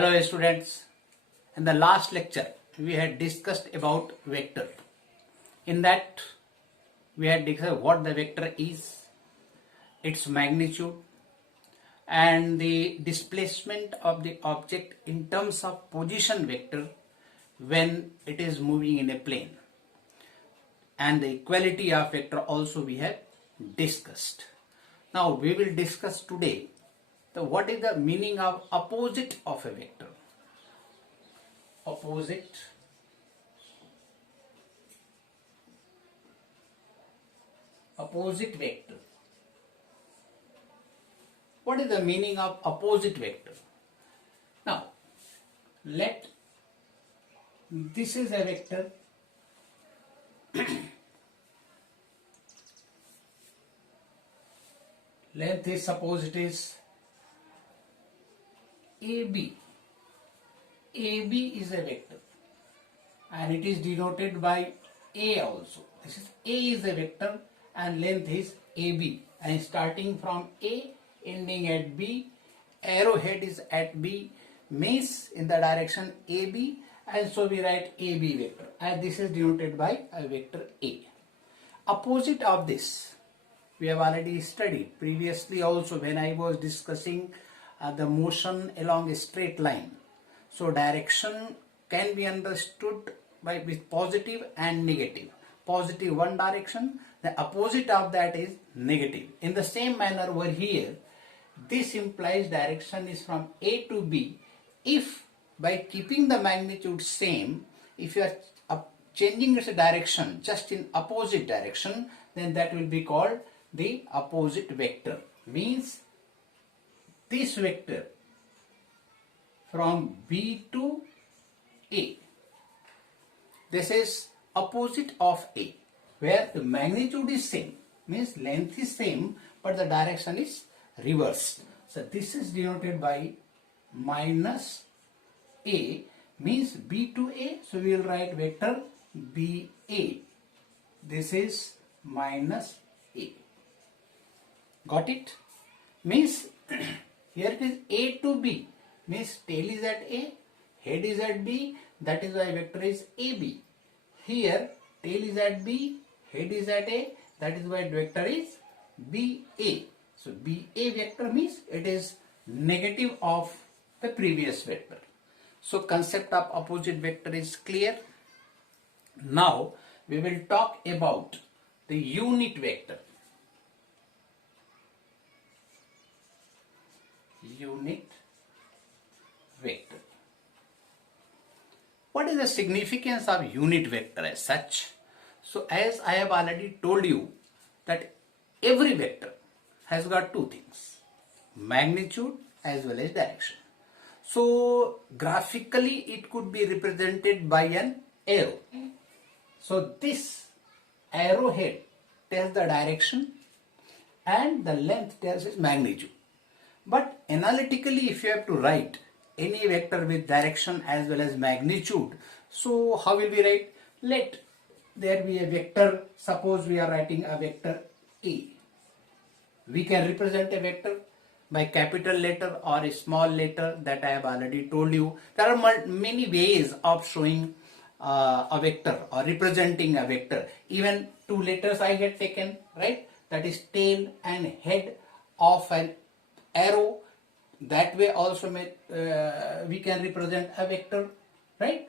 Hello students, in the last lecture we had discussed about vector. In that we had discussed what the vector is, its magnitude and the displacement of the object in terms of position vector when it is moving in a plane, and the equality of vector also we have discussed. Now we will discuss today what is the meaning of opposite of a vector. Opposite vector. What is the meaning of opposite vector? Now let this is a vector length is, suppose it is AB. AB is a vector and it is denoted by A also. This is A is a vector and length is AB, and starting from A ending at B, arrowhead is at B, means in the direction AB, and so we write AB vector, and this is denoted by a vector A. Opposite of this we have already studied previously also when I was discussing the motion along a straight line. So direction can be understood with positive and negative. Positive one direction, the opposite of that is negative. In the same manner over here, this implies direction is from A to B. If by keeping the magnitude same, if you are changing its direction just in opposite direction, then that will be called the opposite vector. Means this vector from B to A, this is opposite of A, where the magnitude is same, means length is same but the direction is reversed. So this is denoted by minus A, means B to A, so we will write vector BA. This is minus A. Got it? Means here it is A to B, means tail is at A, head is at B, that is why vector is AB. Here tail is at B, head is at A, that is why vector is BA. So BA vector means it is negative of the previous vector. So concept of opposite vector is clear. Now we will talk about the unit vector. Unit vector. What is the significance of unit vector as such? So as I have already told you that every vector has got two things, magnitude as well as direction. So graphically it could be represented by an arrow. So this arrowhead tells the direction and the length tells its magnitude. But analytically, if you have to write any vector with direction as well as magnitude, so how will we write? Let there be a vector, suppose we are writing a vector A. We can represent a vector by capital letter or a small letter, that I have already told you. There are many ways of showing a vector or representing a vector. Even two letters I had taken, right? That is tail and head of an arrow. That way also we can represent a vector, right?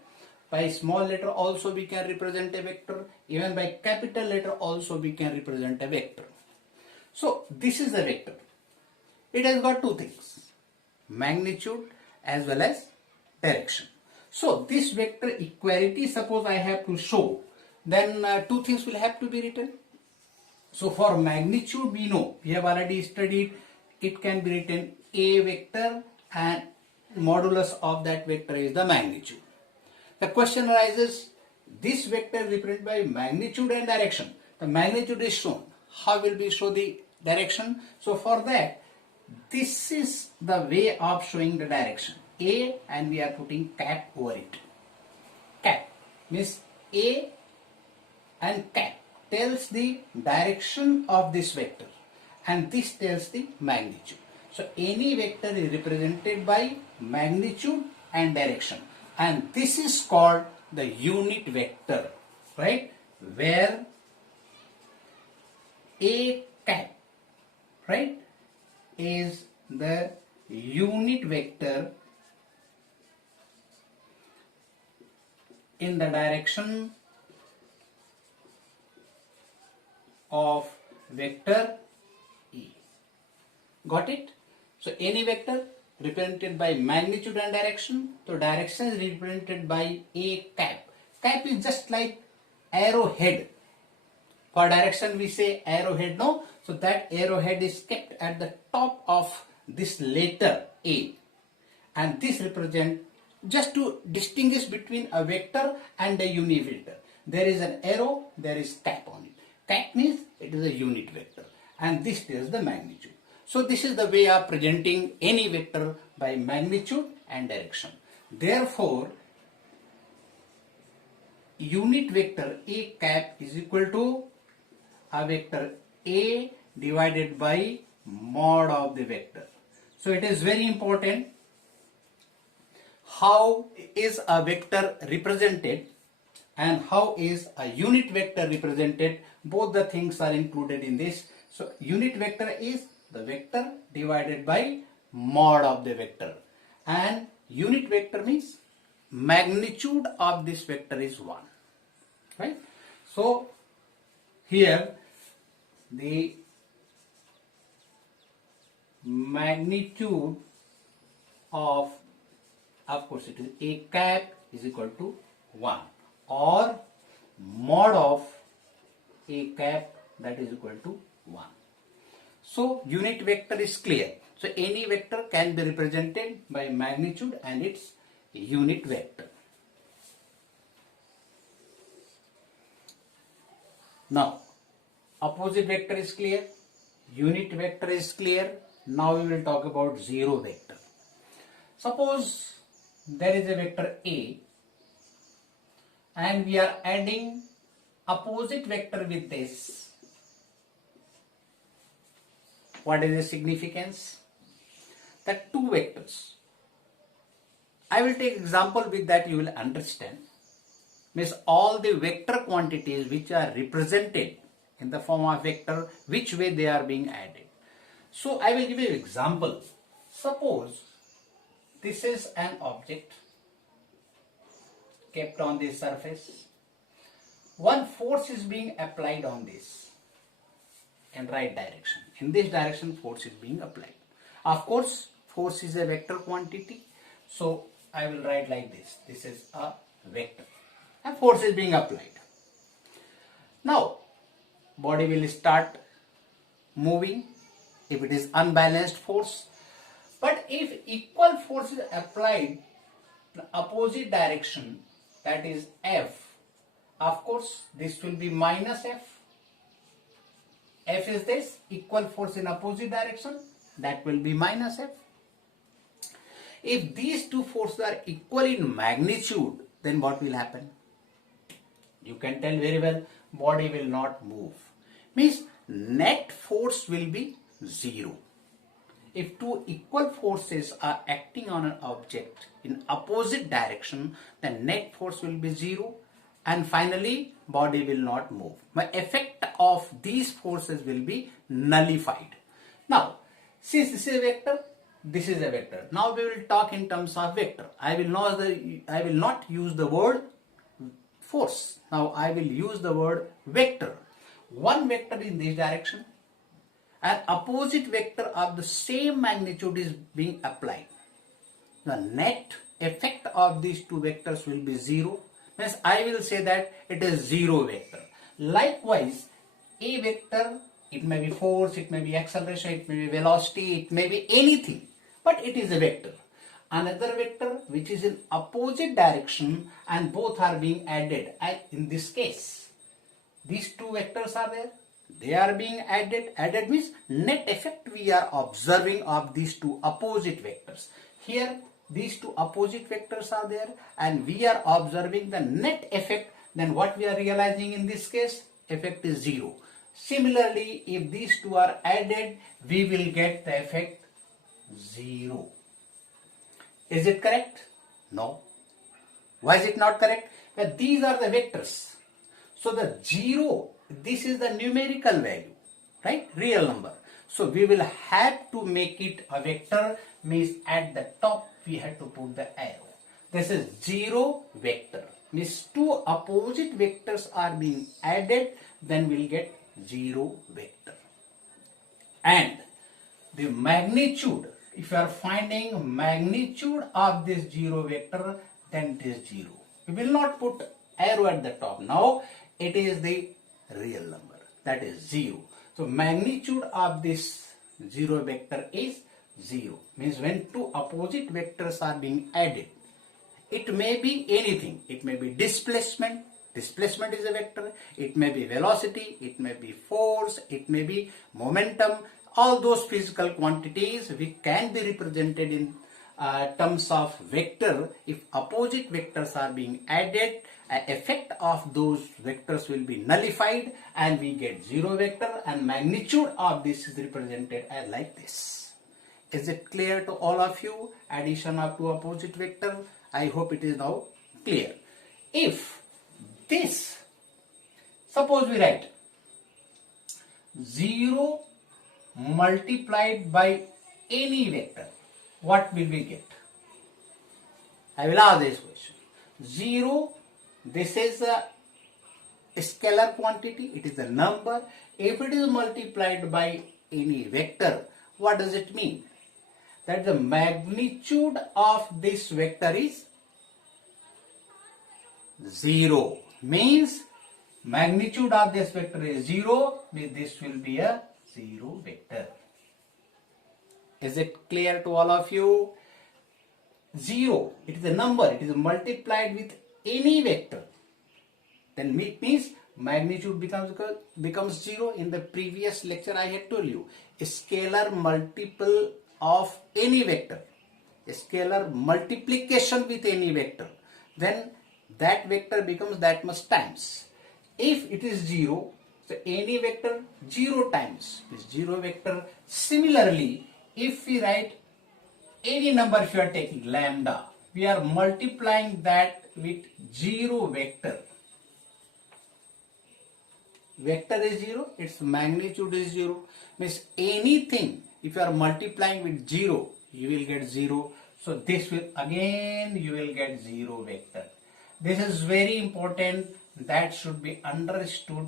By small letter also we can represent a vector. Even by capital letter also we can represent a vector. So this is the vector. It has got two things, magnitude as well as direction. So this vector equality, suppose I have to show, then two things will have to be written. So for magnitude we know, we have already studied, it can be written A vector and modulus of that vector is the magnitude. The question arises, this vector is represented by magnitude and direction. The magnitude is shown. How will we show the direction? So for that, this is the way of showing the direction. A, and we are putting cap over it. Cap means A and cap tells the direction of this vector, and this tells the magnitude. So any vector is represented by magnitude and direction, and this is called the unit vector, right? Where a cap, right, is the unit vector in the direction of vector E. Got it? So any vector represented by magnitude and direction, so direction is represented by a cap. Cap is just like arrowhead. For direction we say arrowhead, no? So that arrowhead is kept at the top of this letter A, and this represent, just to distinguish between a vector and a unit vector. There is an arrow, there is cap on it. Cap means it is a unit vector, and this is the magnitude. So this is the way of presenting any vector by magnitude and direction. Therefore, unit vector A cap is equal to a vector A divided by mod of the vector. So it is very important how is a vector represented and how is a unit vector represented. Both the things are included in this. So unit vector is the vector divided by mod of the vector, and unit vector means magnitude of this vector is 1, right? So here the magnitude of course it is a cap is equal to 1, or mod of a cap, that is equal to 1. So unit vector is clear. So any vector can be represented by magnitude and its unit vector. Now opposite vector is clear, unit vector is clear. Now we will talk about zero vector. Suppose there is a vector A and we are adding opposite vector with this. What is the significance? That two vectors. I will take example with that, you will understand. Means all the vector quantities which are represented in the form of vector, which way they are being added. So I will give you an example. Suppose this is an object kept on this surface. One force is being applied on this in right direction. In this direction force is being applied. Of course force is a vector quantity, so I will write like this. This is a vector and force is being applied. Now body will start moving if it is unbalanced force. But if equal force is applied in opposite direction, that is F, of course this will be minus F. F is this, equal force in opposite direction, that will be minus F. If these two forces are equal in magnitude, then what will happen? You can tell very well, body will not move. Means net force will be 0. If two equal forces are acting on an object in opposite direction, then net force will be 0, and finally body will not move. The effect of these forces will be nullified. Now since this is a vector, this is a vector. Now we will talk in terms of vector. I will not use the word force. Now I will use the word vector. One vector in this direction, an opposite vector of the same magnitude is being applied. The net effect of these two vectors will be 0. Means I will say that it is 0 vector. Likewise, a vector, it may be force, it may be acceleration, it may be velocity, it may be anything, but it is a vector. Another vector which is in opposite direction and both are being added. In this case, these two vectors are there. They are being added. Added means net effect we are observing of these two opposite vectors. Here these two opposite vectors are there and we are observing the net effect. Then what we are realizing in this case? Effect is 0. Similarly, if these two are added, we will get the effect 0. Is it correct? No. Why is it not correct? Well, these are the vectors. So the 0, this is the numerical value, right? Real number. So we will have to make it a vector, means at the top we have to put the arrow. This is 0 vector, means two opposite vectors are being added, then we'll get 0 vector. And the magnitude, if you are finding magnitude of this 0 vector, then it is 0. We will not put arrow at the top. Now it is the real number, that is 0. So magnitude of this 0 vector is 0. Means when two opposite vectors are being added, it may be anything. It may be displacement. Displacement is a vector. It may be velocity. It may be force. It may be momentum. All those physical quantities which can be represented in terms of vector. If opposite vectors are being added, effect of those vectors will be nullified and we get 0 vector, and magnitude of this is represented as like this. Is it clear to all of you? Addition of two opposite vector. I hope it is now clear. If this, suppose we write 0 multiplied by any vector, what will we get? I will ask this question. 0, this is a scalar quantity, it is a number. If it is multiplied by any vector, what does it mean? That the magnitude of this vector is 0. Means magnitude of this vector is 0, means this will be a 0 vector. Is it clear to all of you? 0, it is a number, it is multiplied with any vector. Then it means magnitude becomes 0. In the previous lecture I had told you, a scalar multiple of any vector, a scalar multiplication with any vector, then that vector becomes that much times. If it is 0, so any vector 0 times is 0 vector. Similarly, if we write any number, if you are taking lambda, we are multiplying that with 0 vector. Vector is 0, its magnitude is 0. Means anything, if you are multiplying with 0, you will get 0. So this will, again you will get 0 vector. This is very important. That should be understood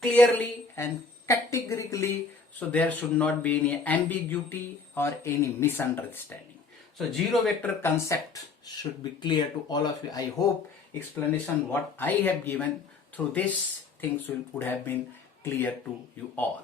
clearly and categorically. So there should not be any ambiguity or any misunderstanding. So 0 vector concept should be clear to all of you. I hope explanation what I have given through this things would have been clear to you all.